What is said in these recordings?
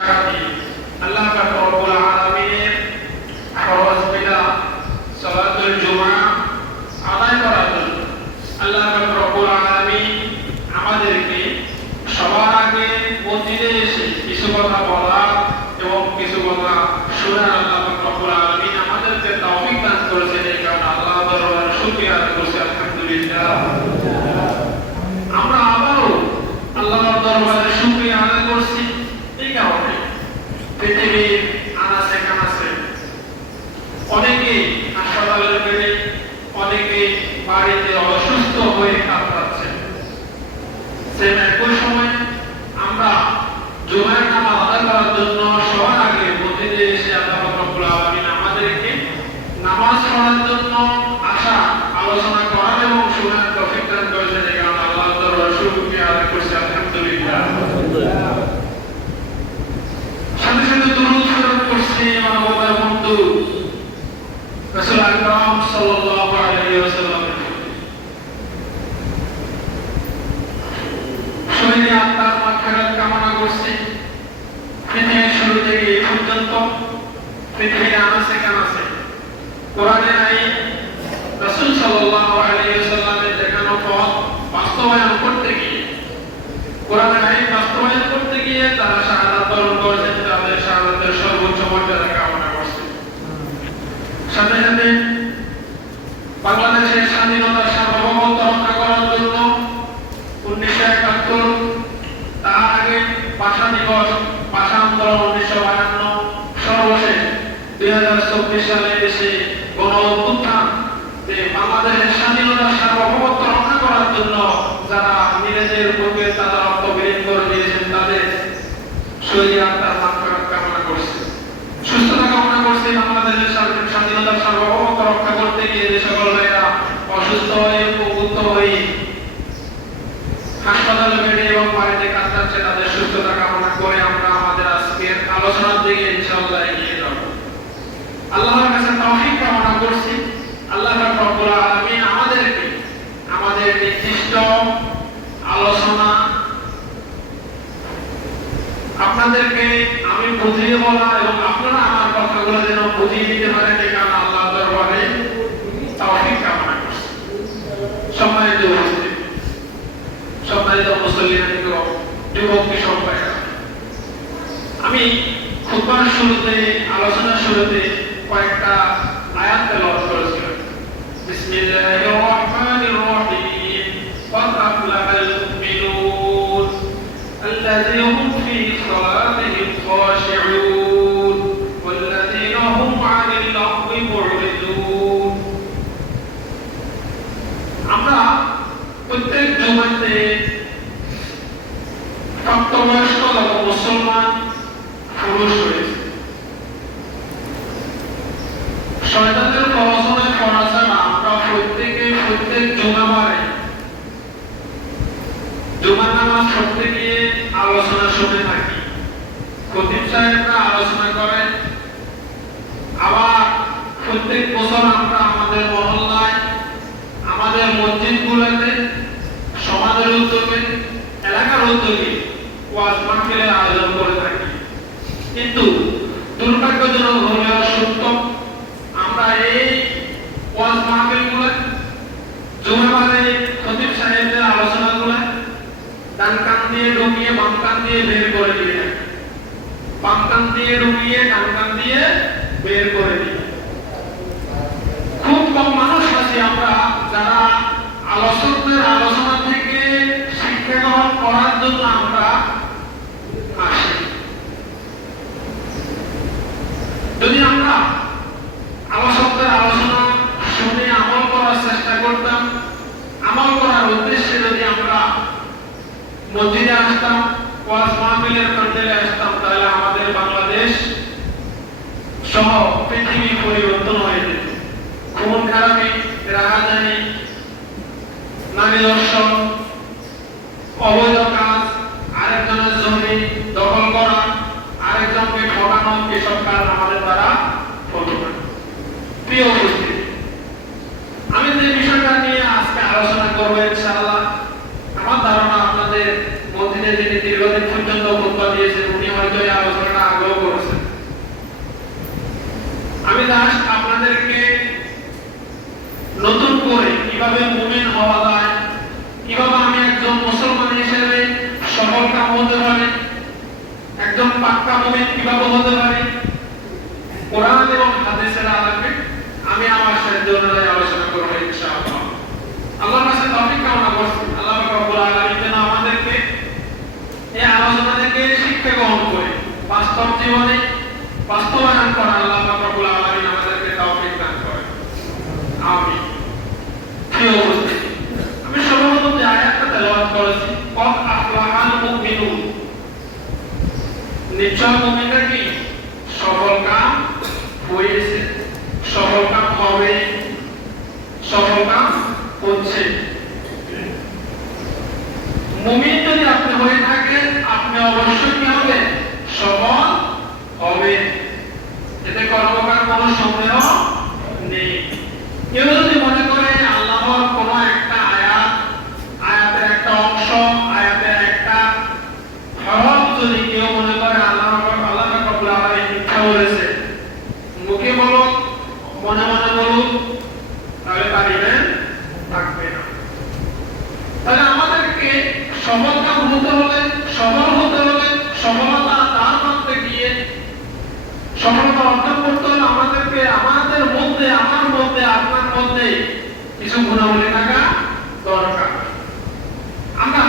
আল্লাহ পাক রব্বুল আলামিনের ফরজ বিদা সালাতুল জুমআ আদায় করার জন্য আল্লাহ পাক রব্বুল আলামিন আমাদেরকে সবার আগে মসজিদে এসে কিছু কথা বলা এবং কিছু কথা শোনার আল্লাহ পাক রব্বুল আলামিন আমাদেরকে তৌফিক দান করেছেন। এই কারণে আল্লাহর দরবারে শুকরিয়া আদায় করছি, আলহামদুলিল্লাহ। আমরা আবারও আল্লাহর দরবারে শুকরিয়া আদায় করছি। এই কারণে পৃথিবীর আনাচে কানাচে অনেকে হাসপাতালের বেডে, অনেকে বাড়িতে অসুস্থ হয়ে কাতরাচ্ছে। সেই একই সময় আমরা জুমার নামাজ আদায় করার জন্য সবার আগে মসজিদে এসে আল্লাহ রব্বুল আলামিন আমাদেরকে নামাজ পড়ার জন্য আসা, আলোচনা করার এবং শোনার তৌফিক দান করেছেন। এই কারণে আল্লাহর দরবারে শুকরিয়া আদায় করছি, আলহামদুলিল্লাহ। সাথে সাথে দুরূদ শরীফ পড়ছি মানবতার বন্ধু রাসূল আকরাম সাল্লাল্লাহু আলাইহি ওয়াসাল্লামের প্রতি। শহীদ আত্মার মাগফিরাত কামনা করছি। পৃথিবীর শুরু থেকে এই পর্যন্ত পৃথিবীর আনাচে কানাচে কোরআনের আইন রাসূল সাল্লাল্লাহু আলাইহি ওয়াসাল্লামের দেখানো পথ বাস্তবায়ন করতে গিয়ে, কোরআনের আইন বাস্তবায়ন করতে গিয়ে তারা শাহাদাত বরণ করেছেন, তাদের শাহাদাতের সর্বোচ্চ মর্যাদা কামনা করছে। সাথে সাথে বাংলাদেশের স্বাধীনতার সার্বভৌমত্ব রক্ষা করার জন্য 1971, তার আগে ভাষা দিবস, ভাষা আন্দোলন 1952, সর্বশেষ 2024 সালে এসে গণ অভ্যুত্থান, বাংলাদেশের স্বাধীনতার সার্বভৌমত্ব রক্ষা করার জন্য যারা নিজেদের বুকে তারা রক্ত বিলীন করে দিয়েছেন, তাদের শহীদ আত্মার মাগফিরাত কামনা করছি, সুস্থতা কামনা করছি। বাংলাদেশের স্বাধীনতার সার্বভৌমত্ব রক্ষা করতে গিয়ে যে সকল ভাইরা অসুস্থ হয়ে, উপভুক্ত হয়ে হাসপাতালে বেডে এবং বাড়িতে কাতরাচ্ছে, তাদের সুস্থতা কামনা করে আমরা আমাদের আজকের আলোচনার দিকে ইনশাআল্লাহ এগিয়ে যাব। আল্লাহর কাছে তৌফিক কামনা করছি। আল্লাহ পাক রব্বুল আলামিন আমাদেরকে আমাদের নির্দিষ্ট আলোচনা আপনাদেরকে আমি বুঝিয়ে বলা এবং আপনারা আমার কথাগুলো যেন বুঝিয়ে দিতে পারেন, এই কারণে আল্লাহর দরবারে তৌফিক কামনা করছি। সম্মানিত উপস্থিতি, সম্মানিত মুসল্লিরা, যুবক কিশোর ভাইরা, আমি খুতবার শুরুতে, আলোচনার শুরুতে কয়েকটা আয়াত তেলাওয়াত করেছিলাম। বিসমিল্লাহির রহমানির রহিম। قد أفلح المؤمنون الذين هم في صلاتهم خاشعون والذين هم عن اللغو معرضون। আমরা প্রত্যেক জুমাতে প্রাপ্তবয়স্ক মুসলমান পুরুষ রয়েছে। শয়তানের প্ররোচনায় পড়া ছাড়া আমরা প্রত্যেক জুমাবারে জুমার নামাজ পড়তে গিয়ে আলোচনা শুনে থাকি। খতিব সাহেবরা আলোচনা করেন। আবার প্রত্যেক বছর আমরা আমাদের মহল্লায়, আমাদের মসজিদগুলোতে, সমাজের উদ্যোগে, এলাকার উদ্যোগে ওয়াজ মাহফিলের আয়োজন করে থাকি। কিন্তু দুর্ভাগ্যজনক হলেও সত্য, আমরা এই ওয়াজ মাহফিলগুলো, জুমাবারে খতিব সাহেবদের আলোচনাগুলো ডান কান দিয়ে ঢুকিয়ে বাম কান দিয়ে বের করে দিয়ে, বাম কান দিয়ে ঢুকিয়ে ডান কান দিয়ে বের করে দিই। খুব কম মানুষ আছি আমরা যারা আলোচকদের আলোচনা থেকে শিক্ষা গ্রহণ করার জন্য আমরা আসি। যদি আমরা আলোচকদের আলোচনা শুনে আমল করার চেষ্টা করতাম, আমল করার উদ্দেশ্যে যদি আমরা মসজিদে আসতাম, ওয়াজ মাহফিলের প্যান্ডেলে আসতাম, তাহলে আমাদের বাংলাদেশ সহ পৃথিবী পরিবর্তন হয়ে যেত। খুন খারাপি, রাহাজানি, নারী ধর্ষণ, অবৈধ কাজ, আরেকজনের জমি দখল করা, আরেকজনকে ঠকানো, এসব কাজ আমাদের দ্বারা হতো না। প্রিয় উপস্থিতি, আমি যে বিষয়টা নিয়ে আজকে আলোচনা করবো ইনশাআল্লাহ, আমার ধারণা আপনাদের মসজিদে যিনি দীর্ঘদিন পর্যন্ত খুতবা দিয়েছেন উনি হয়তো এই আলোচনাটা জাস্ট আপনাদেরকে নতুন করে কিভাবে মুমিন হওয়া যায়, কিভাবে আমি একজন মুসলমান হিসেবে সফলকাম হতে পারি, একজন পাক্কা মুমিন কিভাবে হতে পারি, কোরআন এবং হাদিসের আলোকে আমি আমার সাহায্য অনুযায়ী আলোচনা করব ইনশাআল্লাহ। আল্লাহর কাছে তৌফিক কামনা করছি, আল্লাহ পাক রব্বুল আলামিন যেন আমাদেরকে এই আলোচনা থেকে শিক্ষা গ্রহণ করে বাস্তব জীবনে বাস্তবায়ন করা আল্লাহ পাক রব্বুল আলামিন আমাদেরকে তৌফিক দান করেন। আমিন। প্রিয় উপস্থিতি, আমি সর্বপ্রথম যে আয়াতটা তেলাওয়াত করেছি, কদ আফলাহাল মুমিনুন, নিশ্চয় মুমিনরা কি সফলকাম হয়েছে, সফলকাম হবে, সফলকাম হচ্ছে। মুমিন যদি আপনি হয়ে থাকেন, আপনি অবশ্যই কি হবে? সফল হবে। এতে কর্মকার কোনো সন্দেহ নেই। কেউ যদি মনে করে আল্লাহর কোনো একটা আয়াতের একটা অংশ, আয়াতের একটা হরফ যদি কেউ মনে করে আল্লাহ রাব্বুল আলামিন মিথ্যা বলেছে, মুখে বলুক মনে মনে বলুক, তাহলে পারিবেন থাকবে না। তাহলে আমাদেরকে সফলকাম হতে হলে, সফল হতে হলে, সফলতা তার করতে গিয়ে সফলতা অর্জন করতে হলে আমাদেরকে আমাদের মধ্যে, আমার মধ্যে, আপনার মধ্যে কিছু গুণাবলী থাকা দরকার। আমরা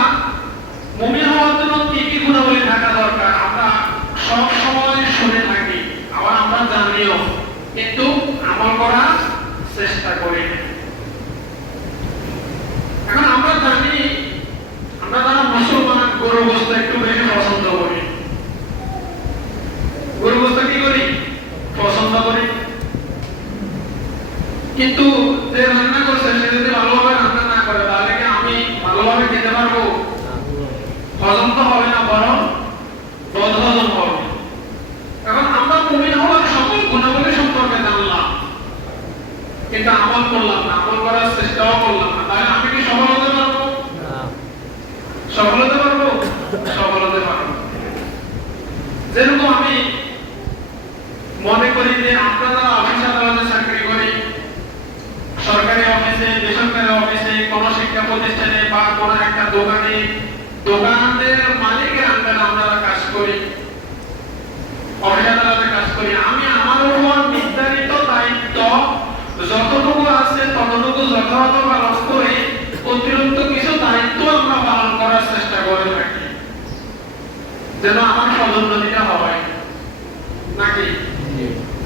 মুমিন হওয়ার জন্য কি কি গুণাবলী থাকা দরকার আমরা সব সময় শুনে থাকি, আবার আমরা জানিও, কিন্তু আমল করার চেষ্টা করি। এখন আমরা জানি, আমরা যারা মুসলমান গরু গোশত একটু বেশি পছন্দ করি, গরু গোশত কি করি? পছন্দ করি। কিন্তু যে রান্না করছে সে যদি ভালোভাবে রান্না না করে, তাহলে কি আমি ভালোভাবে খেতে পারবো? হজম তো হবে না, বরং বদহজম হবে। এখন আমরা মুমিন হওয়ার সকল গুণাবলী সম্পর্কে জানলাম, কিন্তু আমল করলাম না, আমল করার চেষ্টাও করলাম না, তাহলে আমি কি সফল হতে পারবো? সফল হতে পারবো? সফল হতে পারবো। যেরকম আমি মনে করি যে আপনারা অফিস আদালতে চাকরি করি, সরকারি অফিসে, বেসরকারি অফিসে, কোন শিক্ষা প্রতিষ্ঠানে বা কোন একটা দোকানে, দোকানদের মালিকের আন্ডারে আমরা কাজ করি, অফিস আদালতে কাজ করি। আমি আমার উপর নির্ধারিত দায়িত্ব যতটুকু আছে ততটুকু যথাযথ পালন করে অতিরিক্ত কিছু দায়িত্ব আমরা পালন করার চেষ্টা করে থাকি, যেন আমার পদোন্নতিটা হয়, নাকি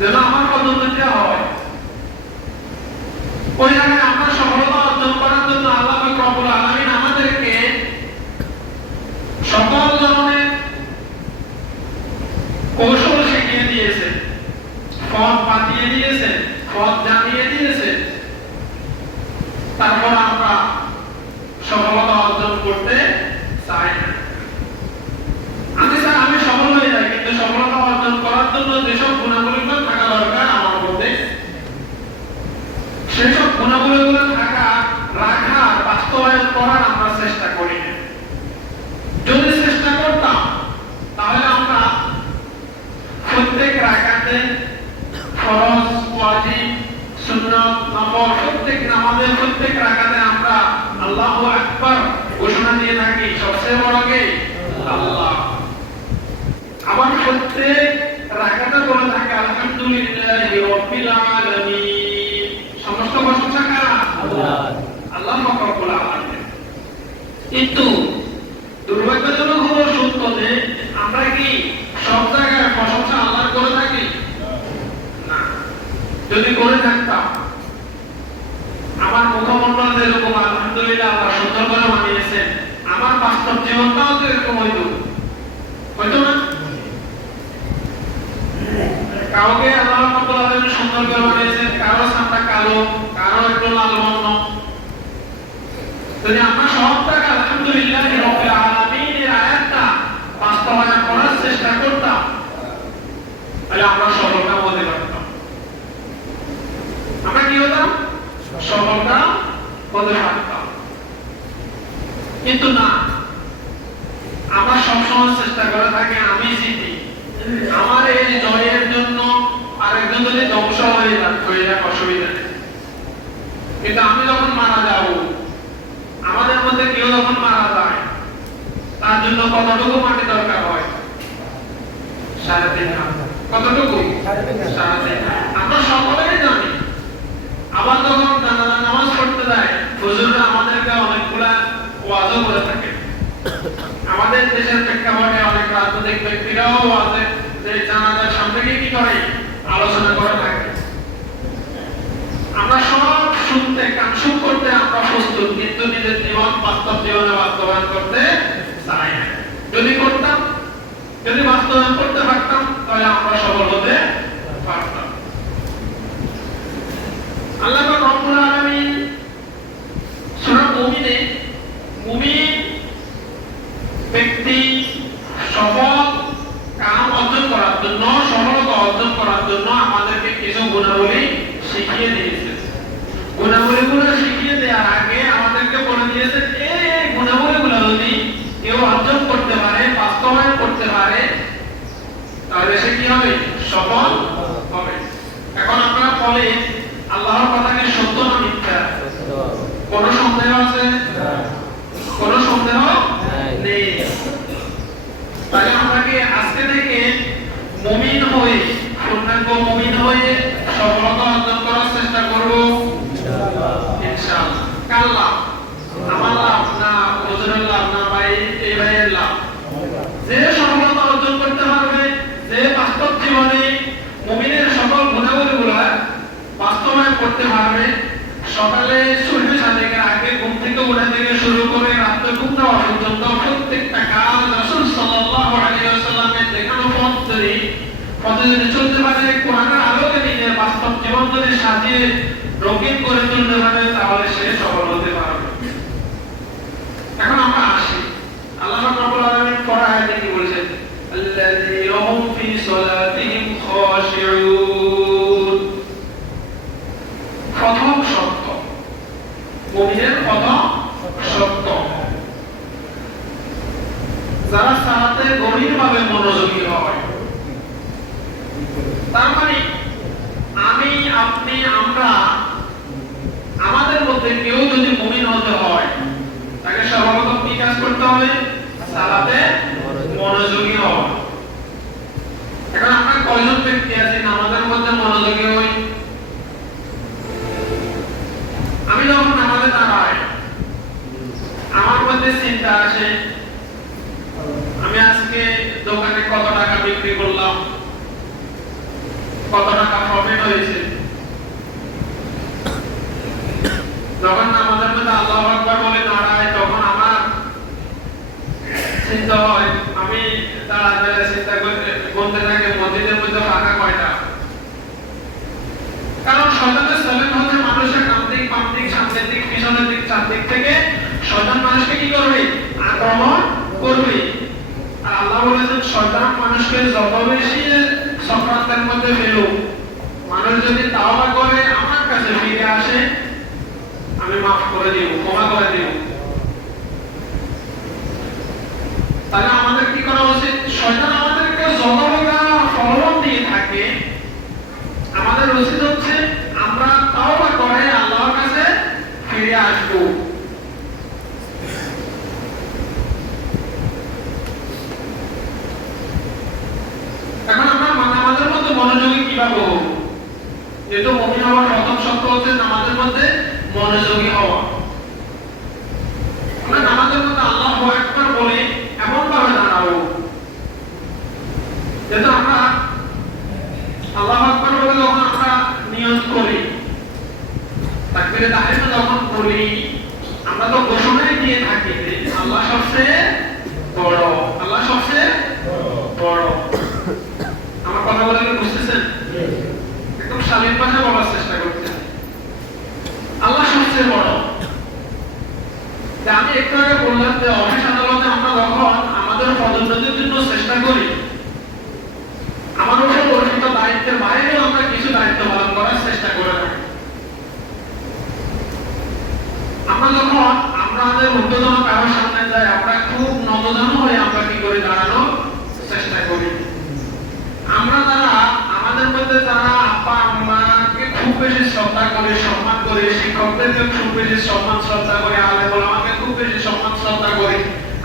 যেন আমার পদোন্নতিটা হয়। ওই জায়গায় আমরা সফলতা অর্জন করার জন্য আল্লাহ পাক রব্বুল আলামিন আমাদেরকে সকল ধরনের কৌশল শিখিয়ে দিয়েছে, পথ বাতিয়ে দিয়েছে, পথ জানিয়ে দিয়েছে। তারপর আমরা সফলতা অর্জন করতে চাই না। আমি সফল হয়ে যাই, কিন্তু সফলতা অর্জন করার জন্য যেসব গুণাবলীগুলো থাকা দরকার আমার মধ্যে, সেসব গুণাবলীগুলো থাকা, রাখার, বাস্তবায়ন করার আমরা চেষ্টা করি না। যদি চেষ্টা করতাম তাহলে আমরা প্রত্যেক রাকাতে ফরজ, ওয়াজিব, সুন্নাত, নফল প্রত্যেক নামাজের প্রত্যেক রাকাতে আমরা আল্লাহু আকবার ঘোষণা দিয়ে থাকি, সবচেয়ে বড় কে? আল্লাহ। আবার প্রত্যেক রাকাতে বলে থাকি আলহামদুলিল্লাহি রাব্বিল আলামিন। সমস্ত প্রশংসা কার? আল্লাহ, আল্লাহ রব্বুল আলামিন। কিন্তু দুর্ভাগ্যজনক হলো সত্য যে আমরা কি সব জায়গায় প্রশংসা আল্লাহর করে থাকি? না। যদি করে থাকতাম, আমার মুখমণ্ডল যেরকম আলহামদুলিল্লাহ আল্লাহ সুন্দর করে বানিয়েছেন, আমার বাস্তব জীবনটাও তো এরকম হয়তো না? কাউকে আল্লাহ রাব্বুল আলামিন সুন্দর করে বানিয়েছেন, কারো সামটা কালো, কারো একটু লাল বর্ণ। যদি আমরা সব টাকা আলহামদুলিল্লাহ রাব্বিল আলামিনের আয়াতটা বাস্তবায়ন করার চেষ্টা করতাম, তাহলে আমরা সফলতা হতে পারতাম। আমরা কি হতাম? সফলতা হতে পারতাম। কিন্তু না, আমরা সবসময় চেষ্টা করে থাকি আমি জিতি, আমার এই জয়ের জন্য আরেকজন যদি ধ্বংস হয়ে যাক অসুবিধা নেই, কিন্তু আমি যখন মারা যাব, আমাদের মধ্যে কেউ যখন মারা যায়, তার জন্য কতটুকু মাটি দরকার হয়? 3.5 হাত। কতটুকু? 3.5 হাত। আমরা সকলেই জানি। আবার যখন জানাজা নামাজ পড়তে যায়, হুজুররা আমাদেরকে অনেকগুলা ওয়াজও করে থাকে। আমাদের দেশের প্রেক্ষাপটে অনেক রাজনৈতিক ব্যক্তিরাও ওয়াজে যে জানাজার সামনে গিয়ে কি করে? আলোচনা করে থাকে। আমরা সব শুনতে, কানসুক করতে আমরা প্রস্তুত, কিন্তু নিজের জীবন বাস্তব জীবনে বাস্তবায়ন করতে চাই না। যদি করতাম, যদি বাস্তবায়ন করতে পারতাম, তাহলে আমরা সফল হতে পারতাম। আল্লাহ পাক রব্বুল আলামিন সূরা মুমিনে মুমিন ব্যক্তি সফল কাম অর্জন করার জন্য, সফলতা অর্জন করার জন্য আমাদেরকে কিছু গুণাবলী শিখিয়ে দিয়েছে। গুণাবলীগুলো শিখিয়ে দেওয়ার আগে আমাদেরকে বলে দিয়েছে এই গুণাবলীগুলো যদি কেউ অর্জন করতে পারে, বাস্তবায়ন করতে পারে, তাহলে সে কি হবে? সফল হবে। এখন আপনারা বলে আল্লাহর কথা কি সত্য না মিথ্যা? কোন সন্দেহ আছে? কোন সন্দেহ নেই। তাই আমরা কি আজকে থেকে মুমিন হয়ে, পূর্ণাঙ্গ মুমিন হয়ে সফলতা অর্জন করার চেষ্টা করব ইনশাআল্লাহ। কার লাভ? আমার লাভ না হুজুরের লাভ না ভাই এই ভাইয়ের লাভ? যে সফলতা অর্জন করতে পারবে, যে বাস্তব জীবনে মুমিনের সকল গুণাবলীগুলো বাস্তবায়ন করতে পারবে, সকালে সূর্য সাদেকের আগে ঘুম থেকে ওঠা থেকে শুরু করে রাত্রে ঘুম দেওয়া পর্যন্ত প্রত্যেকটা কাজ রাসূল সাল্লাল্লাহু আলাইহি ওয়াসাল্লামের দেখানো পথ যদি চলতে পারে, কোরআনের আলোকে নিজের বাস্তব জীবন যদি সাজিয়ে রঙিন করে তুলতে পারে, তাহলে সে সফল হতে পারবে। এখন আমরা আসি, আল্লাহ রাব্বুল আলামিন কোরআন আয়াতে কি বলেছেন? আল্লাযীনা হুম ফি সালাতিহিম খাশিউন। প্রথম শর্ত, মুমিনের প্রথম শর্ত, যারা সালাতে গভীরভাবে মনোযোগী হয়। তার মানে আমি, আপনি, আমরা, আমাদের মধ্যে কেউ যদি মুমিন হতে হয়, তাকে সর্বপ্রথম কি কাজ করতে হবে? সালাতে মনোযোগী হওয়া। এখন আমরা কয়জন ব্যক্তি আছি নামাজের মধ্যে মনোযোগী হই? আমি যখন নামাজে দাঁড়াই, আমার মধ্যে চিন্তা আসে আমি আজকে দোকানে কত টাকা বিক্রি করলাম, কত টাকা প্রফিট হয়েছে। যখন আমাদের মধ্যে আল্লাহু আকবার বলে দাঁড়ায়, তখন আমার চিন্তা হয়, আমি দাঁড়ায় চিন্তা করতে বলতে থাকি মসজিদের মধ্যে ফাঁকা কয়টা। কারণ শয়তানের চ্যালেঞ্জ হচ্ছে মানুষের ডান দিক, বাম দিক, সামনের দিক, পিছনের দিক, চারদিক থেকে শয়তান মানুষকে কি করবে? আক্রমণ করবে। আর আল্লাহ বলেছেন শয়তান মানুষকে যত বেশি চক্রান্তের মধ্যে ফেলুক, মানুষ যদি তাওবা করে আমার কাছে ফিরে আসে, আমি মাফ করে দিব, ক্ষমা করে দিব। তাহলে আমাদের কি করা উচিত? শয়তান আমাদেরকে যত প্রকার প্রলোভন দিয়ে থাকে, আমাদের উচিত হচ্ছে আমরা তাওবা করে আল্লাহর কাছে ফিরে আসবো। এখন আমরা নামাজের মধ্যে মনোযোগী কিভাবে হব? যেহেতু মুমিন হওয়ার প্রথম শর্ত হচ্ছে নামাজের মধ্যে মনোযোগী হওয়া। আমরা নামাজের মধ্যে আল্লাহু আকবার বলে এমন ভাবে দাঁড়াবো যেটা আমরা আল্লাহু আকবার বলে যখন আমরা নিয়ত করি, তাকবীরে তাহরিমা যখন করি, আমরা তো ঘোষণাই দিয়ে থাকি যে আল্লাহ সবচেয়ে বড়, আল্লাহ সবচেয়ে বড়। আমার কথা বলে কি বুঝতেছেন? একদম শালীন ভাষায় বলার চেষ্টা করতেছি, আল্লাহ সবচেয়ে বড়। আমি একটু আগে বললাম যে অফিস আদালতে আমরা যখন আমাদের পদোন্নতির জন্য চেষ্টা করি, আমার উপর অর্পিত দায়িত্বের বাইরেও আমরা কিছু দায়িত্ব পালন করার চেষ্টা করে থাকি। আমরা যখন আমাদের ঊর্ধ্বতন কারোর সামনে যাই, আমরা খুব নতজানু হয়ে আমরা কি করে দাঁড়ানোর চেষ্টা করি। আমরা যারা আমাদের মধ্যে যারা আব্বা আম্মাকে খুব বেশি শ্রদ্ধা করে সম্মান করে, শিক্ষকদেরকে খুব বেশি সম্মান শ্রদ্ধা করে, আলেম ওলামাকে খুব বেশি সম্মান শ্রদ্ধা করে,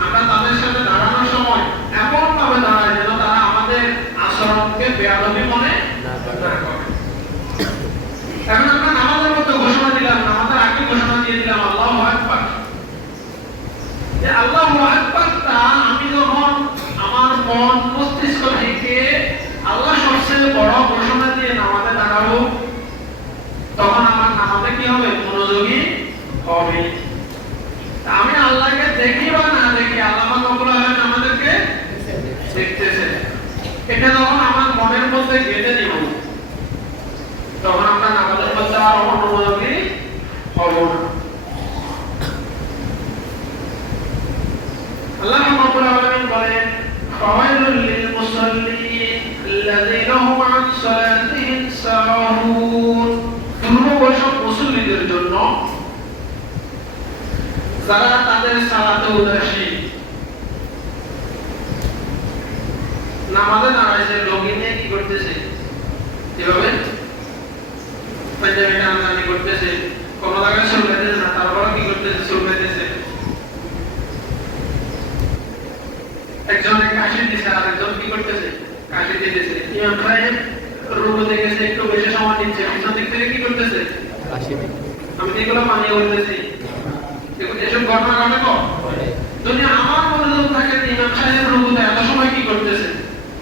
আমরা তাদের সাথে দাঁড়ানোর সময় এমন ভাবে দাঁড়াই যেন তারা আমাদের আচরণকে বেয়াদবি মনে না করে। এখন আমরা নামাজের মধ্যে ঘোষণা দিলাম, নামাজের আগে ঘোষণা দিয়ে দিলাম আল্লাহু আকবার, যে আল্লাহু আকবারটা আমি যখন আমার মন মস্তিষ্ক থেকে আল্লাহ সবচেয়ে বড় ঘোষণা দিয়ে নামাজে দাঁড়াবো, তখন আমার নামাজে কি হবে? মনোযোগী হবে। আমি আল্লাহকে দেখি বা না দেখি, আল্লাহ কবুল হবেন আমাদেরকে দেখতেছে, এটা যখন আমার মনের মধ্যে গেঁথে দিব, তখন আমরা নামাজের মধ্যে আর মনোযোগী হব না। আল্লাহ রাব্বুল আলামিন বলেন, ফাওয়াইলুল লিল মুসাল্লিন আল্লাযীনা হুম আন সালাতিহিম সাহুন। দুর্ভোগ মুসল্লিদের জন্য যারা তাদের সালাতে উদাসীন। নামাজে দাঁড়াইছে, লগিন নিয়ে কি করতেছে? এভাবে পাঞ্জাবি টানাটানি করতেছে, কোনো জায়গায় চলতেছে না, তারপরে কি করতেছে? চলতেছে। একজনে কাশি দিছে, আরেকজন কি করতেছে? কাশি দিতেছে। ইমাম সাহেব রুকুতে গেছে, একটু বেশি সময় নিচ্ছে, পিছন দিক থেকে কি করতেছে? কাশি দিচ্ছে। আমি এগুলো মানিয়ে বলতেছি, এসব ঘটনা ঘটে তো। যদি আমার মনোযোগ থাকে ইমাম সাহেব রুকুতে এত সময় কি করতেছে,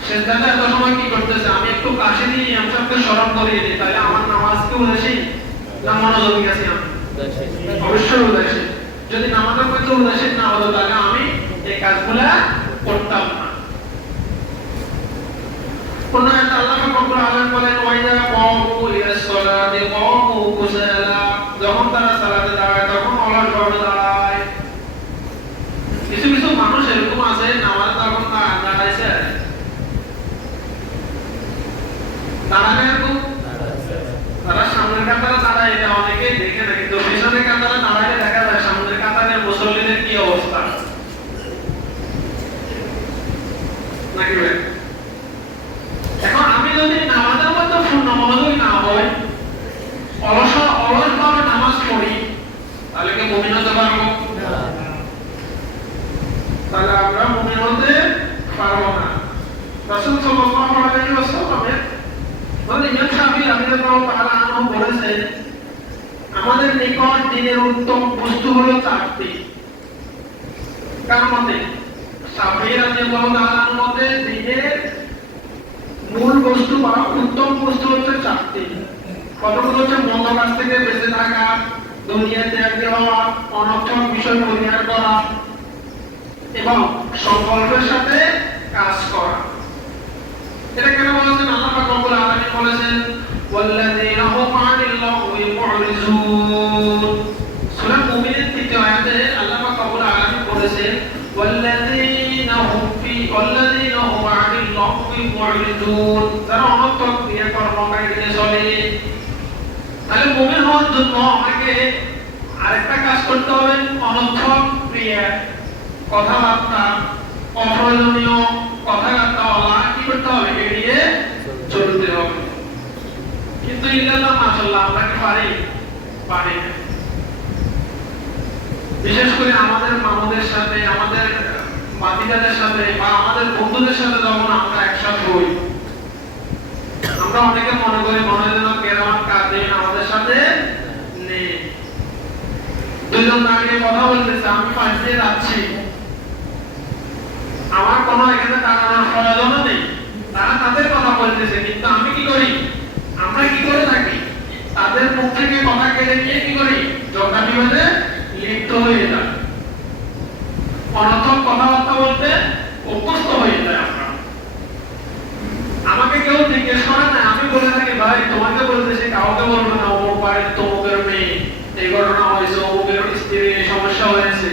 সেজদাতে এত সময় কি করতেছে, আমি একটু কাশি দিয়ে ইমাম সাহেবকে স্মরণ করিয়ে দিই, তাহলে আমার নামাজ কি উদাসীন না মনোযোগী আছি? আমি অবশ্যই উদাসীন। যদি নামাজের মধ্যে উদাসীন না হতো, তাহলে আমি এই কাজগুলা করতাম না। কোন একটা আল্লাহ রাব্বুল আলামিন বলেন, ওয়াইদা কামু ইলাস সালাতি কামু কুসালা। যখন তারা সালাতে দাঁড়ায় তখন অলসভাবে দাঁড়ায়। কিছু কিছু মানুষ এরকম আছে, নামাজ তখন দাঁড়াইছে, দাঁড়ায় এরকম, তারা সামনের কাতারে দাঁড়ায়, এটা অনেকেই দেখে না, কিন্তু পিছনের কাতারে দাঁড়াইলে দেখা যায় সামনের কাতারে মুসল্লিদের কি অবস্থা। এখন আমি যদি নামাজের মধ্যে পূর্ণ মনোযোগী না হই, অলসভাবে নামাজ পড়ি, তাহলে কি মুমিন হতে পারবো? তাহলে আমরা মুমিন হতে পারবো না। রাসূল সাল্লাল্লাহু আলাইহি ওয়াসাল্লামের ইমাম শাফিঈ রাদিয়াল্লাহু তাআলা আনহু বলেছেন, আমাদের নিকট দ্বীনের উত্তম বস্তু হলো চারটি। কার মতে? শাফিঈ রাদিয়াল্লাহু তাআলা আনহু মতে দ্বীনের মূল বস্তু বা উত্তম বস্তু হচ্ছে চারটি। কতগুলো হচ্ছে? মন্দ কাজ থেকে বেঁচে থাকা, দুনিয়া ত্যাগ দেওয়া, অনর্থক বিষয় পরিহার করা এবং সংকল্পের সাথে কাজ করা। এটা কেন বলেছেন? আল্লাহ পাক রব্বুল আলামিন বলেছেন, ওয়াল্লাযীনা হুম আনিল লাগwi মু'রিজুন। সূরা মুমিনের ৩য় আয়াতে আল্লাহ পাক রব্বুল আলামিন বলেছেন, ওয়াল্লাযীনা হুম আনিল লাগwi মু'রিজুন। যারা অনর্থক ক্রিয়াকর্মকারী চলে। তাহলে মুমিন হওয়ার জন্য আমাকে আরেকটা কাজ করতে হবে, অনর্থক ক্রিয়া, কথাবার্তা, অপ্রয়োজনীয় কথাবার্তা বলা কি করতে হবে? এড়িয়ে চলতে হবে। কিন্তু ইল্লাল্লাহ মাশাআল্লাহ আমরা কি পারি না। বিশেষ করে আমাদের মামুদের সাথে, আমাদের বাতিদাদের সাথে বা আমাদের বন্ধুদের সাথে যখন আমরা একসাথে হই, আমরা অনেকে মনে করি মনে যেন কেরামান কাদিন আমাদের সাথে নেই। দুজন দাঁড়িয়ে কথা বলতেছে, আমি পাশ দিয়ে যাচ্ছি, আমার কোনো এখানে দাঁড়ানোর প্রয়োজনও নেই, তারা তাদের কথা বলতেছে, কিন্তু আমি কি করি? আমরা কি করে থাকি? তাদের মুখ থেকে কথা কেটে নিয়ে কি করি? জগামি বেঁধে লিপ্ত হয়ে যায়, অনর্থক কথাবার্তা বলতে অভ্যস্ত হয়ে যায়। আমাকে কেউ জিজ্ঞেস করে না, আমি বলে থাকি ভাই তোমাকে বলতেছি, কাউকে বলবো না, অমুক বাড়ির তমুকের মেয়ে এই ঘটনা হয়েছে, অমুকের স্ত্রীর এই সমস্যা হয়েছে,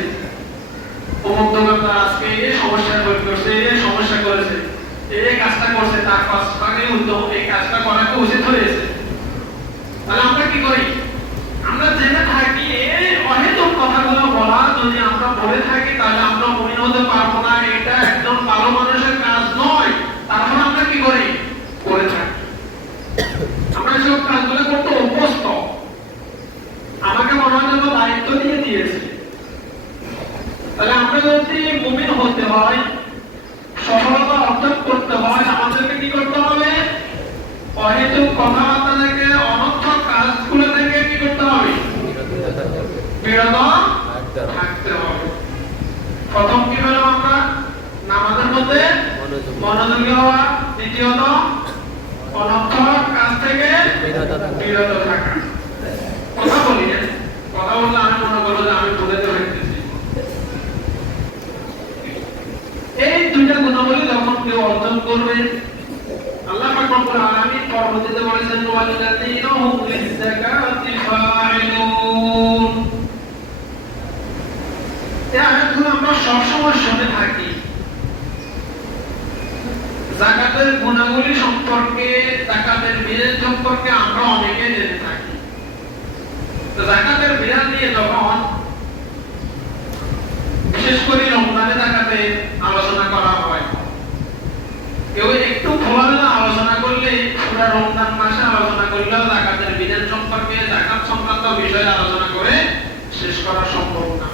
অমুক দোকানদার আজকে এই সমস্যা করছে, এই সমস্যা করেছে, এই কাজটা করছে, তার কাজটাকে উদ্যম এই কাজটা করাকে উচিত হয়েছে। তাহলে আমরা কি করি? আমরা জেনে থাকি এই অহেতুক কথাগুলো বলা যদি আমরা বলে থাকি, তাহলে আমরা মুমিন হতে পারবো না, এটা একদম ভালো মানুষের কাজ নয়। তারপর আমরা কি করি? করে থাকি। আমরা অহেতুক কথাবার্তা থেকে, অনর্থক কাজগুলো থেকে কি করতে হবে? বিরত থাকতে হবে। প্রথম কি হলো আমরা নামাজের মধ্যে মনোযোগী হওয়া, দ্বিতীয়ত অনর্থক কাজ থেকে বিরত থাকা। কথা বলি না, কথা বললে আমি মনে করবো যে আমি বোঝাতে পারতেছি। এই দুইটা গুণাবলী যখন কেউ অর্জন করবে, আল্লাহ পাক রব্বুল আলামিন পরবর্তীতে বলেছেন ওয়াল্লাযীনা হুম লিয-যাকাতি ফাঈলুন। এই আয়াতগুলো আমরা সবসময় শুনে থাকি। যাকাতের গুণাবলী সম্পর্কে, যাকাতের বিধান সম্পর্কে আমরা অনেকে জেনে থাকি। তো যাকাতের বিধান নিয়ে যখন বিশেষ করে রমজানে যাকাতে আলোচনা করা হয়, কেউ একটু খোলামেলা আলোচনা করলে, পুরো রমজান মাসে আলোচনা করলেও যাকাতের বিধান সম্পর্কে, যাকাত সংক্রান্ত বিষয়ে আলোচনা করে শেষ করা সম্ভব না।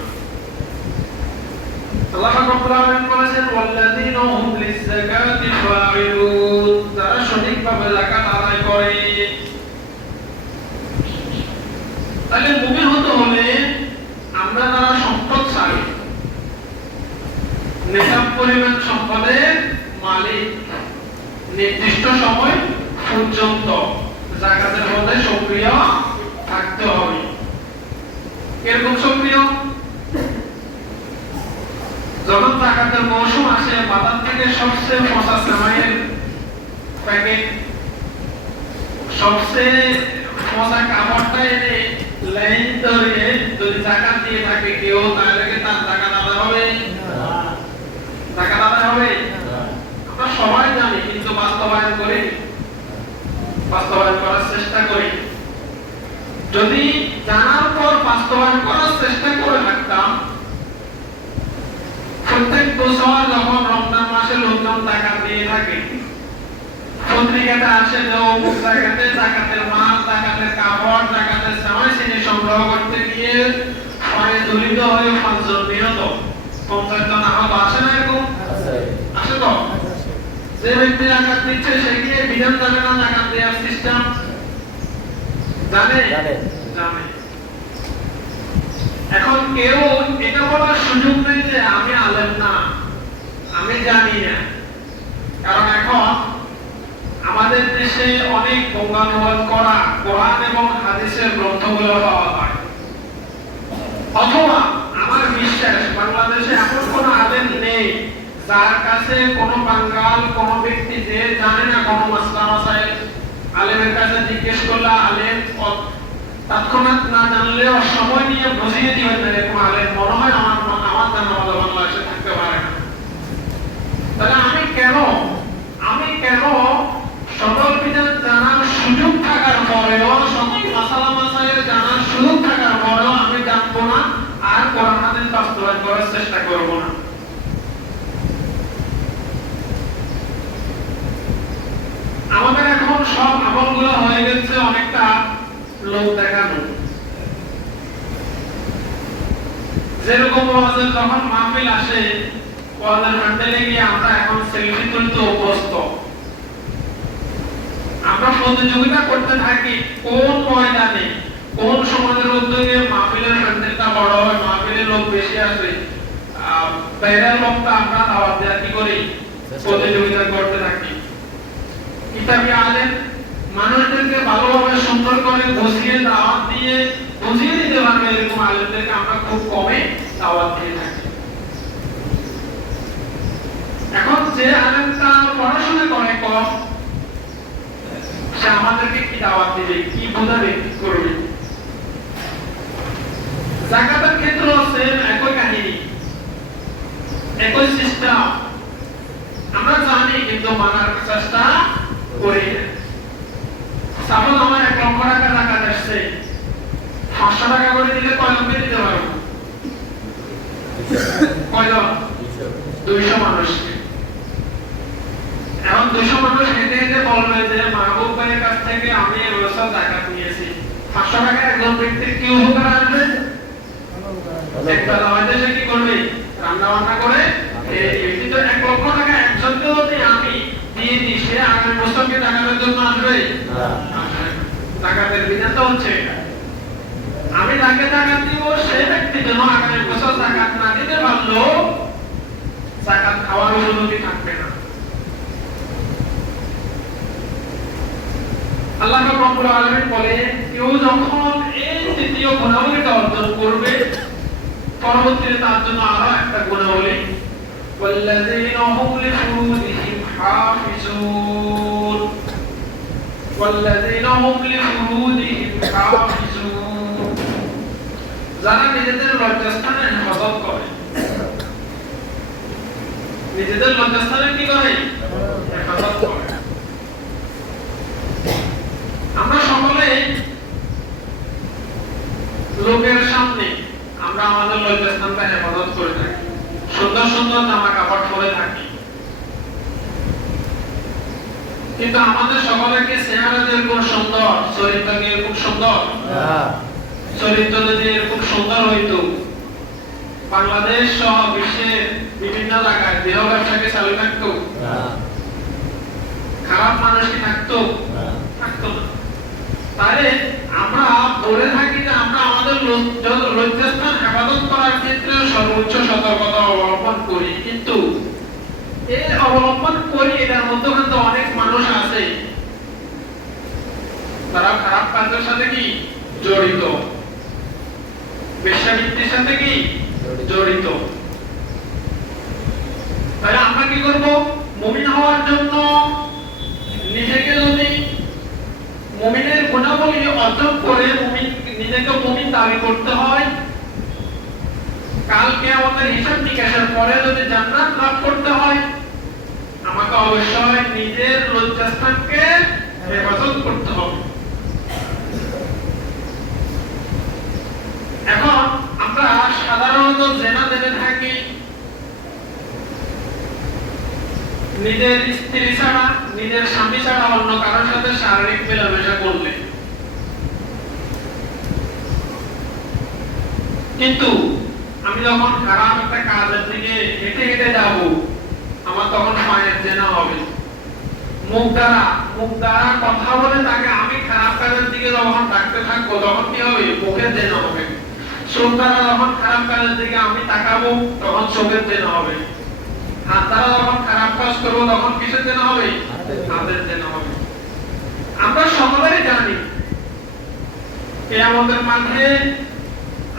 আল্লাহ রাব্বুল আলামিন বলেছেন ওয়াল্লাযীনা হুম লিয-যাকাতি ফাঈলুন, যারা সঠিকভাবে যাকাত আদায় করে। তাহলে মুমিন হতে হলে আমরা যারা সম্পদশালী, নিসাব পরিমাণ সম্পদের মালিক, নির্দিষ্ট সময় পর্যন্ত যাকাতের মধ্যে সক্রিয় থাকতে হবে। এরকম সক্রিয় যখন যাকাতের মৌসুম আসে, বাজার থেকে সবচেয়ে পচা সেমাইয়ের প্যাকেট, সবচেয়ে পচা কাপড়টা এনে লাইন ধরে যদি যাকাত দিয়ে থাকে কেউ, তাহলে কি তার যাকাত আদায় হবে? যাকাত আদায় হবে? আমরা সবাই জানি, কিন্তু বাস্তবায়ন করার চেষ্টা করি। যদি জানার পর বাস্তবায়ন করার চেষ্টা করে থাকতাম, প্রত্যেক বছর যখন রমজান মাসে লোকজন যাকাত দিয়ে থাকে, পত্রিকাতে আসে যে অমুক জায়গাতে যাকাতের মাল, যাকাতের কাপড়, যাকাতের সেমাই চিনি সংগ্রহ করতে গিয়ে পরে দলিত হয়ে 5 জন নিহত, 50 জন আহত। আসে না এরকম? আসে তো। যে ব্যক্তি যাকাত দিচ্ছে সে কি বিধান জানে না যাকাত দেওয়ার সিস্টেম? জানে। এখন কেউ এটা বলার সুযোগ নেই যে আমি আলেম না, আমি জানি না। কারণ এখন আমাদের দেশে অনেক বঙ্গানুবাদ করা কোরআন এবং হাদিসের গ্রন্থগুলো পাওয়া যায়। অথবা আমার বিশ্বাস বাংলাদেশে এমন কোন আলেম নেই যার কাছে কোনো বাঙ্গাল কোনো ব্যক্তি যে জানে না কোনো মাসলা মাসাইল, আলেমের কাছে জিজ্ঞেস করলে আলেম তৎক্ষণাৎ না জানলেও সময় নিয়ে বুঝিয়ে দিবেন না, এরকম আলেম মনে হয় আমার জানা মতো বাংলাদেশে থাকতে পারে না। তাহলে আমি কেন সকল বিধান জানার সুযোগ থাকার পরেও, সকল মাসালা মাসাইল জানার সুযোগ থাকার পরেও আমি জানবো না আর কোরআন হাদিস বাস্তবায়ন করার চেষ্টা করব না? আমাদের এখন সব আমলগুলো হয়ে গেছে অনেকটা লোক দেখানো। যেরকম ওয়াজের যখন মাহফিল আসে, ওয়াজের প্যান্ডেলে গিয়ে আমরা এখন সেলফি তুলতে অভ্যস্ত। আমরা প্রতিযোগিতা করতে থাকি কোন ময়দানে, কোন সমাজের উদ্যোগে মাহফিলের প্যান্ডেলটা বড় হয়, মাহফিলের লোক বেশি আসে, বাইরের লোকটা আমরা দাওয়াত দেওয়া কি করি, প্রতিযোগিতা করতে থাকি। কিতাবি আলেম মানুষদেরকে ভালোভাবে সুন্দর করে বুঝিয়ে দাওয়াত দিয়ে বুঝিয়ে দিতে পারবে, এরকম আলেমদেরকে আমরা খুব কমে দাওয়াত দিয়ে থাকি। এখন যে আলেমটা পড়াশোনা করে কম, সে আমাদেরকে কি দাওয়াত দিবে, কি বোঝাবে, কি করবে? যাকাতের ক্ষেত্রে আছে একই কাহিনী, একই সিস্টেম। আমরা জানি কিন্তু মানার চেষ্টা করি না। সাপোজ আমার 1 লক্ষ টাকা যাকাত আসছে, 500 টাকা করে দিলে কয় লোককে দিতে পারবো? কয় লোক? 200 মানুষকে। এখন 200 মানুষ হেঁটে হেঁটে বলবে যে মাহবুব ভাইয়ের কাছ থেকে আমি এই বছর যাকাত নিয়েছি। 500 টাকা একজন ব্যক্তির কি উপকার আসবে? একটা দাওয়াতে সে কি করবে? রান্না বান্না করে কিন্তু 1 লক্ষ টাকা একজনকে যদি আমি দিয়ে দিয়ে দিই, সে আগামী বছরকে জাকাতের জন্য আসবে? আসবে না। জাকাতের বিধান তো হচ্ছে এটা। আমি তাকে জাকাত দিব, সে ব্যক্তি যেন আগামী বছর জাকাত না দিতে পারলো জাকাত খাওয়ার উপযোগী থাকবে না। আল্লাহ রাব্বুল আলামিন বলে, কেউ যখন এই তৃতীয় গুণাবলীটা অর্জন করবে, পরবর্তীতে তার জন্য আরো একটা গুণাবলী, ওয়াল্লাযীনা হুম লিফুরুজিহিম হাফিজুন, ওয়াল্লাযীনা হুম লিফুরুজিহিম হাফিজুন, যারা নিজেদের লজ্জাস্থানের হেফাজত করে। নিজেদের লজ্জাস্থানের কি করে? হেফাজত করে। আমরা সকলে লোকের সামনে আমরা আমাদের লজ্জাস্থানটা হেফাজত করে থাকি, সুন্দর সুন্দর জামা কাপড় পরে থাকি, কিন্তু আমাদের সকলের কি চেহারা যেরকম সুন্দর, চরিত্র কি এরকম সুন্দর? চরিত্র যদি এরকম সুন্দর হইতো, বাংলাদেশ সহ বিশ্বের বিভিন্ন জায়গায় দেহ ব্যবসাকে চালু থাকতো? খারাপ মানুষ কি থাকতো? থাকতো না। তাহলে আমরা বলে থাকি যে আমরা আমাদের লজ্জাস্থান হেফাজত করার ক্ষেত্রে সর্বোচ্চ সতর্কতা অবলম্বন করি, কিন্তু এই অবলম্বন করি, এটার মধ্যে কিন্তু অনেক মানুষ আছে তারা খারাপ কাজের সাথে কি জড়িত, বেশ্যাবৃত্তির সাথে কি জড়িত। তাহলে আমরা কি করব? মুমিন হওয়ার জন্য নিজেকে যদি মুমিনের গুণাবলী অর্জন করে নিজেকে মুমিন দাবি করতে হয়, কালকে আমাদের হিসাব নিকাশের পরে যদি জান্নাত লাভ করতে হয়, আমাকে অবশ্যই নিজের লজ্জাস্থানকে হেফাজত করতে হবে। এখন আমরা সাধারণত জেনা জেনে থাকি নিজের স্ত্রী ছাড়া, নিজের স্বামী ছাড়া অন্য কারোর সাথে শারীরিক মেলামেশা করলে। কিন্তু আমি যখন খারাপ একটা কাজের দিকে হেঁটে হেঁটে যাব, আমার তখন পায়ের জেনা হবে। মুখ দ্বারা কথা বলে তাকে আমি খারাপ কাজের দিকে যখন ডাকতে থাকবো, তখন কি হবে? মুখের জেনা হবে। চোখ দ্বারা যখন খারাপ কাজের দিকে আমি তাকাবো, তখন চোখের জেনা হবে। হাত দ্বারা যখন খারাপ কাজ করবো, তখন কিসের জেনা হবে? হাতের জেনা হবে। আমরা সকলেই জানি কিয়ামতের মাঠে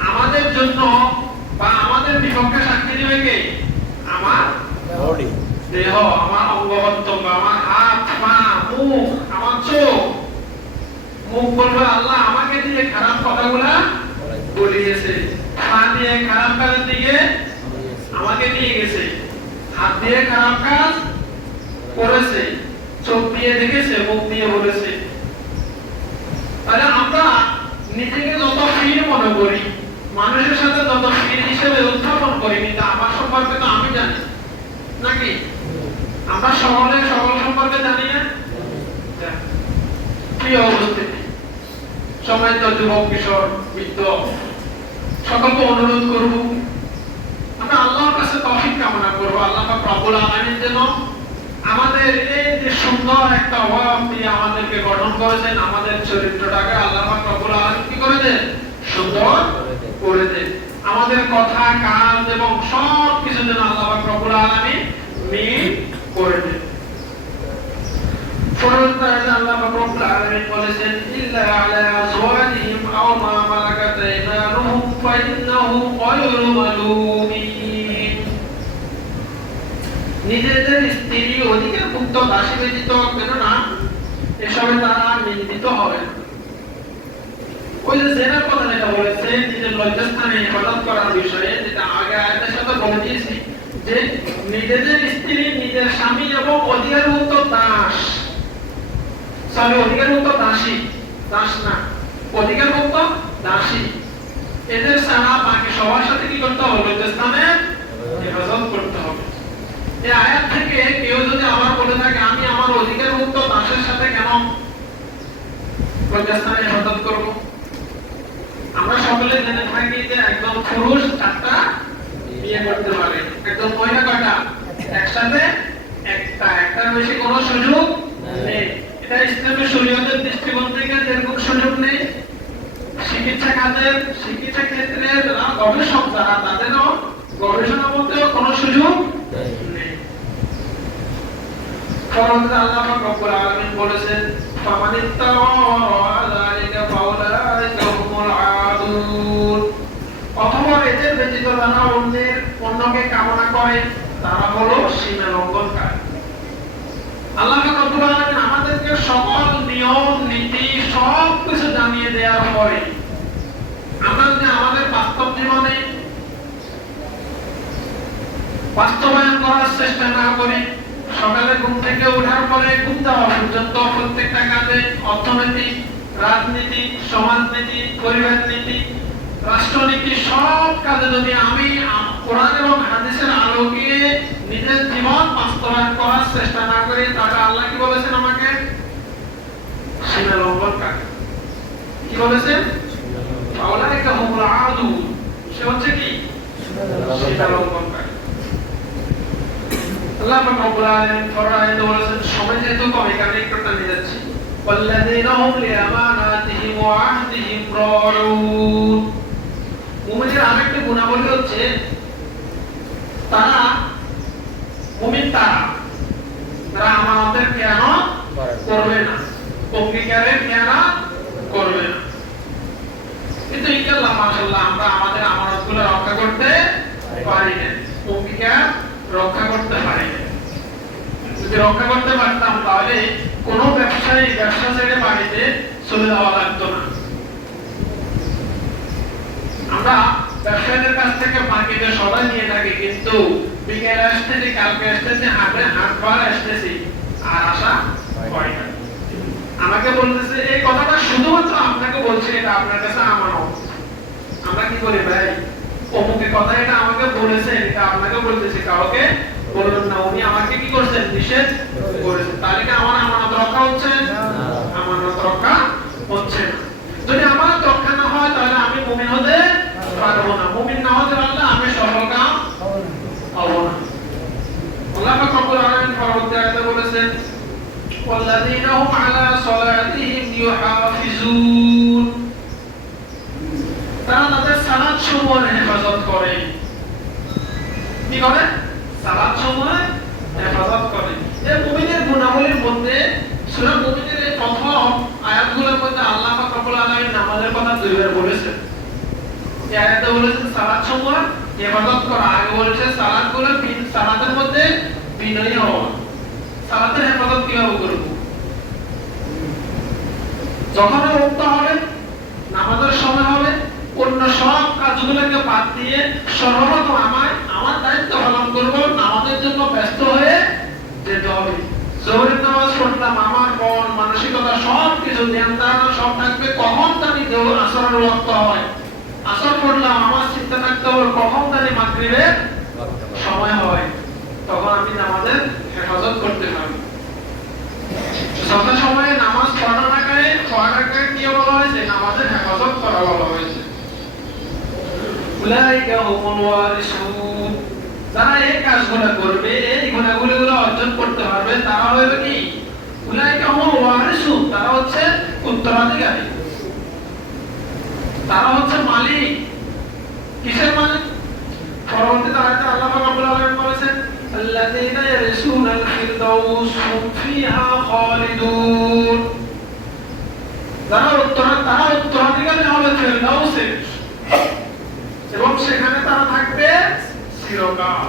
আমাদের জন্য বা আমাদের বিপক্ষে সাক্ষী দিবে কে? আমার দেহ, আমার অঙ্গ-প্রত্যঙ্গ, আমার হাত, পা, মুখ, আমার চোখ। মুখ বলবে আল্লাহ আমাকে দিয়ে খারাপ কথাগুলা বলিয়েছে, পা দিয়ে খারাপ কাজের দিকে আমাকে নিয়ে গেছে, হাত দিয়ে খারাপ কাজ করেছে, চোখ দিয়ে দেখেছে, মুখ দিয়ে বলেছে। তাহলে আমরা নিজেকে যত ফির মনে করি, মানুষের সাথে যত ফির হিসেবে উত্থাপন করি, কিন্তু আমার সম্পর্কে তো আমি জানি নাকি? আমরা সকল সম্পর্কে জানি না? প্রিয় উপস্থিতি, সম্মানিত যুবক, কিশোর, বৃদ্ধ, সকলকে অনুরোধ করব, আমরা আল্লাহর কাছে তৌফিক কামনা করব। আল্লাহ পাক রব্বুল আলামিন যেন আমাদের এই যে সুন্দর একটা অভাব দিয়ে আমাদেরকে গঠন করেছেন, আমাদের চরিত্রটাকে আল্লাহ পাক রব্বুল আলামিন কি করে দেন? সুন্দর করে দেন। আমাদের কথা, কাজ এবং সব কিছু যেন আল্লাহ পাক রব্বুল আলামিন মিল করে দেন। পরবর্তীতে আল্লাহ পাক রব্বুল আলামিন বলেছেন, ইল্লা আলা আজওয়াজিহিম আও মা মালাকাত আইমানুহুম ফাইন্নাহুম গায়রু মালুমিন। নিজেদের স্ত্রী অধিকার মুক্ত দাসী ব্যতীত কেননা এসবে তারা নিন্দিত হবে না। ওই যে জেনার কথা যেটা বলেছে, নিজের লজ্জাস্থানে হেফাজত করার বিষয়ে, যেটা আগে আয়াতের সাথে বলে দিয়েছি, যে নিজেদের স্ত্রী, নিজের স্বামী এবং অধিকারভুক্ত দাস, অধিকারভুক্ত দাসী, দাস না, অধিকারভুক্ত দাসী, এদের ছাড়া বাকি সবার সাথে কি করতে হবে? লজ্জাস্থানে হেফাজত করতে হবে। এই আয়াত থেকে কেউ যদি আবার বলে থাকে আমি আমার অধিকারভুক্ত দাসের সাথে কেন লজ্জাস্থানে হেফাজত করব? আমরা সকলে জেনে থাকি যে একজন পুরুষ 4টা বিয়ে করতে পারে, একজন মহিলা কয়টা? একসাথে একটা বেশি কোনো সুযোগ নেই। এটা ইসলামের শরীয়তের দৃষ্টিকোণ থেকে যেরকম সুযোগ নেই, চিকিৎসা ক্ষেত্রে গবেষক যারা তাদেরও গবেষণা মতেও কোনো সুযোগ নেই। পরবর্তীতে আল্লাহ পাক রব্বুল আলামিন বলেছেন, ফামানিত্তারা যালিকা ফাউলাইকা হুমুল আদুন। অথবা এদের ব্যতীত যারা অন্যকে কামনা করে তারা হলো সীমা লঙ্ঘনকারী। আল্লাহ পাক রব্বুল আলামিন আমাদেরকে সকল নিয়ম নীতি সব কিছু জানিয়ে দেওয়ার পরে আমরা যদি আমাদের বাস্তব জীবনে বাস্তবায়ন করার চেষ্টা না করি, সকালে ঘুম থেকে ওঠার পরে ঘুম যাওয়া পর্যন্ত প্রত্যেকটা কাজে অর্থনীতি, রাজনীতি, সমাজনীতি, পরিবার নীতি, রাষ্ট্রনীতি সব কাজে যদি আমি কোরআন এবং হাদিসের আলোকে নিজের জীবন বাস্তবায়ন করার চেষ্টা না করি, তাহলে আল্লাহ কি বলেছেন আমাকে? সীমা লঙ্ঘনকারী। কি বলেছেন? ফাউলাইকা হুমুল আদুন। সে হচ্ছে কি? সীমা লঙ্ঘনকারী। আল্লাহ পাক রব্বুল আলামিন ফরমাইতে বলেছেন, সময় যেহেতু কম এখানে একটু টানে যাচ্ছি, ওয়াল্লাযীনা হুম লিআমানাতিহিম ওয়া আহদিহিম রাউন। মুমিনের আরেকটা গুণাবলী হচ্ছে তারা মুমিন তারা আমানতের খেয়ানত করবে না, অঙ্গীকারের খেয়ানত করবে না। কিন্তু ইনশাআল্লাহ মাশাআল্লাহ আমরা আমাদের আমানতগুলো রক্ষা করতে পারি না, অঙ্গীকার রক্ষা করতে পারি না। যদি রক্ষা করতে পারতাম তাহলে কোনো ব্যবসায়ী ব্যবসা ছেড়ে বাড়িতে চলে যাওয়া লাগতো না। আমরা ব্যবসায়ীদের কাছ থেকে বাকিতে সবাই নিয়ে থাকি, কিন্তু বিকেলে আসতেছি, কালকে আসতেছি, হাটবার আসতেছি, আর আশা হয় না। আমাকে বলতেছে এই কথাটা শুধুমাত্র আপনাকে বলছি, এটা আপনার কাছে আমানত। আমরা কি করি ভাই, অমুকের কথা এটা আমাকে বলেছেন, এটা আপনাকে বলতেছি, কাউকে বলবেন না। উনি আমাকে কি করছেন? নিষেধ করেছেন। তাহলে কি আমার আমানত রক্ষা হচ্ছে? আমানত রক্ষা হচ্ছে না। যদি আমানত রক্ষা না হয় তাহলে আমি মুমিন হতে পারবো না। মুমিন না হতে পারলে আমি সফলকাম হব না। আল্লাহ পাক রব্বুল আলামিন পরবর্তী আয়াতে বলেছেন, ওয়াল্লাযীনা হুম আলা সালাতিহিম ইউহাফিজুন। তারা তাদের সালাত সমূহের হেফাজত করে। কি করে? সালাত সমূহের হেফাজত করে। এই মুমিনের গুণাবলীর মধ্যে সূরা মুমিনের এই প্রথম আয়াতগুলোর মধ্যে আল্লাহ পাক রব্বুল আলামিন নামাজের কথা দুইবার বলেছেন। এই আয়াতে বলেছেন সালাত সমূহের হেফাজত করা, আগে বলেছে সালাতের মধ্যে বিনয়ী হওয়া। সালাতের হেফাজত কিভাবে করব? যখন ওয়াক্ত হবে, নামাজের সময় হবে, অন্য সব কাজগুলোকে বাদ দিয়ে সর্বপ্রথম আমার দায়িত্ব পালন করব, নামাজের জন্য ব্যস্ত হয়ে যেতে হবে। জোহরের নামাজ পড়লাম, আমার মন মানসিকতা সব কিছু ধ্যান ধারণা সব থাকবে কখন জানি আসরের ওয়াক্ত হয়। আসর পড়লাম, আমার চিন্তা থাকতে হবে কখন জানি মাগরিবের সময় হয়। তখন আমি নামাজের হেফাজত করতে পারি। যথা সময়ে নামাজ পড়াটাকে কি বলা হয়েছে? নামাজের হেফাজত করা বলা হয়েছে। উলাইকা হুমুল ওয়ারিসুন। যারা এই কাজগুলো করবে, এই গুণাবলীগুলো অর্জন করতে পারবে, তারা হবে কি? উলাইকা হুমুল ওয়ারিসুন। তারা হচ্ছে উত্তরাধিকারী, তারা হচ্ছে মালিক। কিসের মালিক? পরবর্তীতে আয়াতে আল্লাহ পাক রব্বুল আলামিন বলেছেন, আল্লাযীনা ইয়ারসুনাল ফিরদাউস হুম ফিহা খালিদুন। তারা উত্তরাধিকারী হবে ফিরদাউসের, এবং সেখানে তারা থাকবে চিরকাল।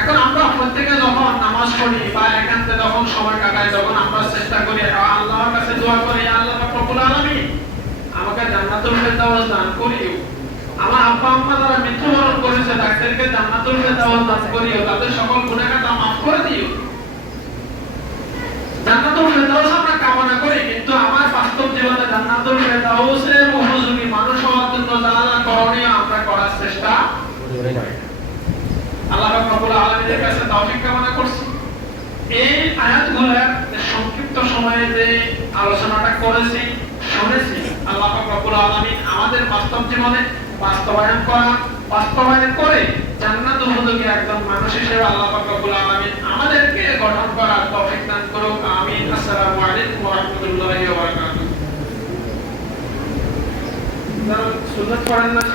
এখন আমরা প্রত্যেকে যখন নামাজ পড়ি বা একান্তে যখন সময় কাটাই, যখন আমরা চেষ্টা করি আল্লাহর কাছে দোয়া করি, আল্লাহ পাক রব্বুল আলামিন আমাকে জান্নাতুল ফেরদাউস দান করিও। আমার আব্বা আম্মা যারা মৃত্যুবরণ করেছে তাদেরকে জান্নাতুল ফেরদাউস দান করিও, তাদের সকল গুনাহগাতা মাফ করে দিও। জান্নাতুল ফেরদাউস আমরা কামনা করি, কিন্তু আমার বাস্তব জীবনে জান্নাতুল ফেরদাউসের উপযোগী মানুষ হওয়ার জন্য যা যা করণীয় আমরা করার চেষ্টা করি না। আল্লাহ পাক রব্বুল আলামিনের কাছে তৌফিক কামনা করছি। এই আয়াতগুলোর সংক্ষিপ্ত সময়ে যে আলোচনাটা করেছি শুনেছি, আল্লাহ পাক রব্বুল আলামিন আমাদের বাস্তব জীবনে বাস্তবায়ন করে জান্নাত উপযোগী একজন মানুষ হিসেবে আল্লাহ পাক রব্বুল আলামিন আমাদেরকে গঠন করার তৌফিক দান করুক। আমিন। আসসালামু আলাইকুম ওয়া রাহমাতুল্লাহি ওয়া বারাকাতুহু। সুন্নাত পড়েন না।